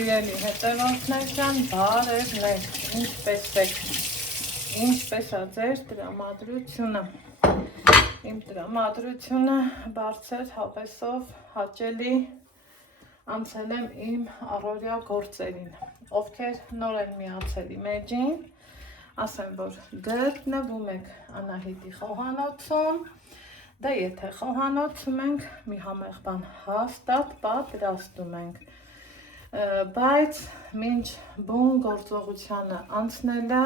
Սիրելի հետևորդներ ջան, բարևներ, ինչպես եք, ինչպես է ձեր տրամադրությունը, իմ տրամադրությունը բարձր հավեսով հաճելի անցել եմ իմ առօրյա գործերին, ովքեր նոր են միացել իմ էջին, ասեմ, որ գտնվում եք Անահիտի խոհանոցում, դե եթե խոհանոցում ենք, մի համեղ բան հաստատ պատրաստում ենք, բայց մինչ բուն գործողությանը անցնելը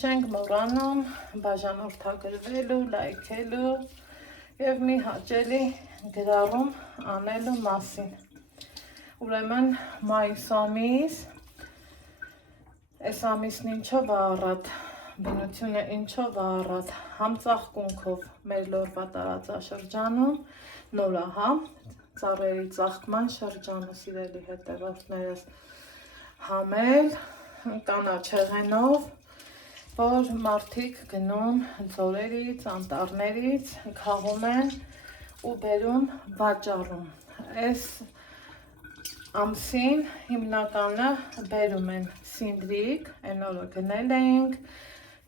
չենք մոռանում բաժանորդագրվելու, լայքելու և մի հաճելի գրառում անելու մասին։ Ուրեմն մայիս ամիս, այս ամիսն ինչով է առատ, բնությունը ինչով է առատ, համ ծաղկունքով մեր լորվա տարածաշրջանում, նոր է, հա, ծառերի ծաղկման շրջանը, սիրելի հետևորդներս, համ էլ կանաչեղենով, որ մարդիկ գնում ձորերից, անտառներից, քաղում են ու բերում վաճառում։ Այս ամսին հիմնականը բերում են սինդրիկ, այն օրը գնել էինք,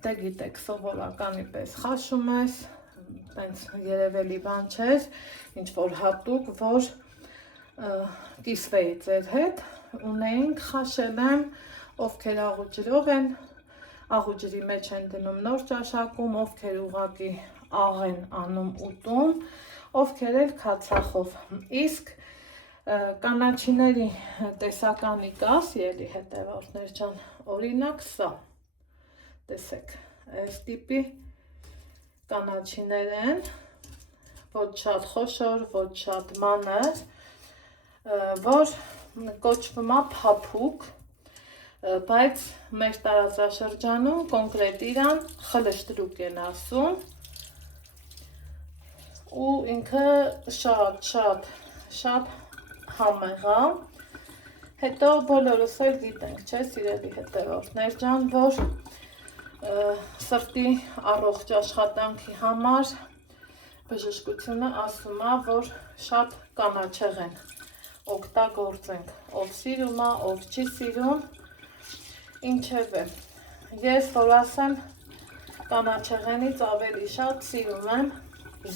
դե գիտեք, սովորականի պես խաշում ես, տենց երևելի բան չէր, ինչ-որ հատուկ, որ կիսվեի ձեր հետ, ունեինք, խաշել եմ, ովքեր աղուջրով են, աղուջրի մեջ են դնում նոր ճաշակում, ովքեր ուղղակի աղ են անում ուտում, ովքեր էլ քացախով, իսկ կանաչիների տեսականի կա, սիրելի հետևորդներ ջան, օրինակ սա, տեսեք, այս տիպի կանաչիներ են, ոչ շատ խոշոր, ոչ շատ մանր, որ կոչվում է փափուկ, բայց մեր տարածաշրջանում կոնկրետ իրան խլշտրուկ են ասում ու ինքը շատ համեղ է, հետո բոլորս էլ գիտենք, չէ, սիրելի հետևորդներ ջան, որ սրտի առողջ աշխատանքի համար բժշկությունը ասում է, որ շատ կանաչեղեն օգտագործենք, ով սիրում է, ով չի սիրում, ինչևէ, ես որ ասեմ, կանաչեղենից ավելի շատ սիրում եմ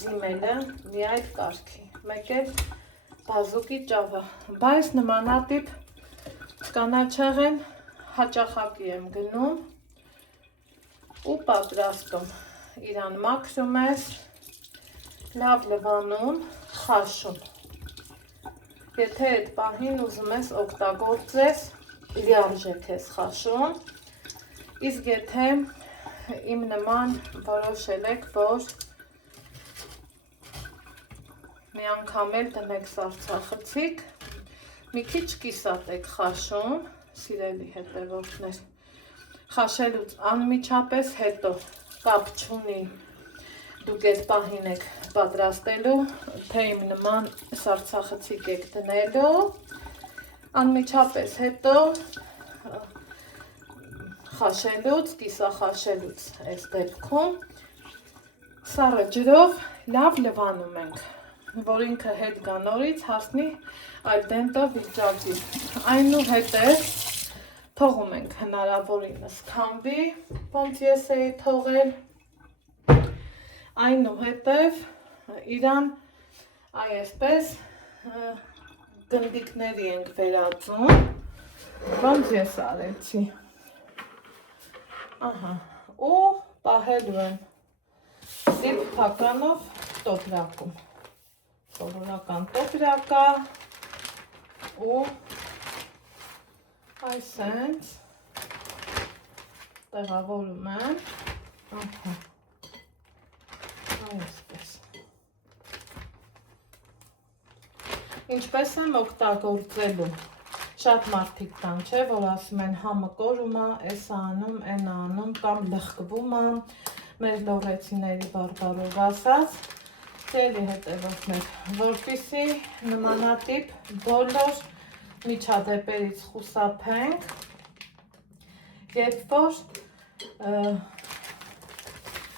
զիմելը մի այդ կարգի, մեկ էլ բազուկի ճավա, բայց նմանատիպ կանաչեղեն հաճախակի եմ գնում ու պատրաստում, իրան մաքրում ես, լավ լվանում, խաշում, եթե այդ պահին ուզում ես օգտագործես, լիարժեք ես խաշում, իսկ եթե իմ նման որոշել եք, որ մի անգամ էլ տնեք սառցախցիկ, մի քիչ կիսատ եք խաշում, սիրելի հետևորդներ, խաշելուց անմիջապես հետո կապ չունի, դուք այդ պահին եք պատրաստելու, թե իմ նման սառցախցիկ եք դնելու, անմիջապես հետո խաշելուց, կիսախաշելուց այս դեպքում սառը ջրով լավ լվանում ենք, որ ինքը հետ գա նորից հասնի այդ դենտը վիճակի, այնուհետև թողում ենք հնարավորինս քամվի, ոնց ես էի թողել, այնուհետև իրան այսպես գնդիկների ենք վերածում, ոնց ես արեցի, ու պահելու եմ սիպփականով տոպրակում, սովորական տոպրակա ու այսենց տեղավորում եմ, այսպես, ինչպես եմ օգտագործելու, շատ մարդիկ կան, չէ, որ ասում են համը կորում է, էս անում, են անում, կամ լխկվում է, մեր լողեցիների բարբարով ասած, սիրելի հետևորդներ, որպեսզի նմանատիպ բոլոր միջադեպերից խուսափենք, երբ որ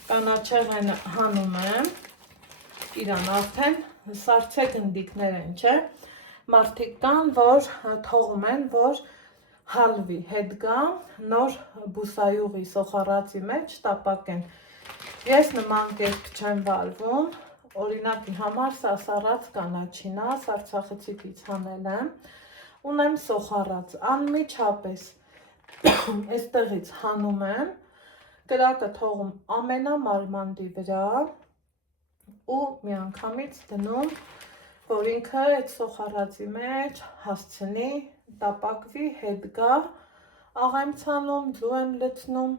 կանաչեղենը հանում եմ, իրան արդեն սառցե գնդիկներ են, չէ, մարդիկ կան, որ թողում են, որ հալվի հետ գա, նոր բուսայուղի սոխառածի մեջ տապակեն։ Ես նման կերպ չեմ վարվում, օրինակի համար սա սառած կանաչին է, Արցախցիքից հանել եմ, ունեմ սոխառած, անմիջապես այստեղից հանում եմ, կրակը թողում ամենամարմանդի վրա ու միանգամից դնում, որ ինքը այդ սոխառածի մեջ հասցնի, տապակվի, հետ գա, աղ եմ ցանում, ձու եմ լցնում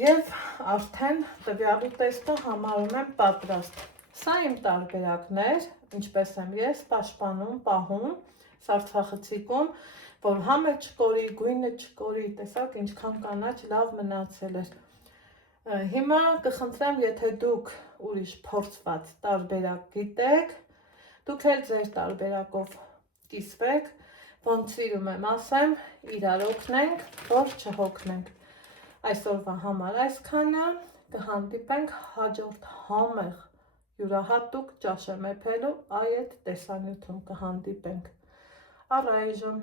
և արդեն տվյալ ուտեստը համարում եմ պատրաստ։ Սա իմ տարբերակներ, ինչպես եմ ես պաշտպանում, պահում, Արցախցիքում, որ համը չկորի, գույնը չկորի, տեսակ ինչքան կանաչ լավ մնացել էր։ Հիմա կխնդրեմ, եթե դուք ուրիշ փորձված տարբերակ գիտեք, դուք էլ ձեր տարբերակով կիսվեք, ոնց սիրում եմ ասեմ, իրար օգնենք, որ չհոգնենք։ Այսօրվա համար այսքանը, կհանդիպենք հաջորդ համեղ յուրահատուկ ճաշեմեփելու այդ տեսանյութում կհանդիպենք։ Առայժմ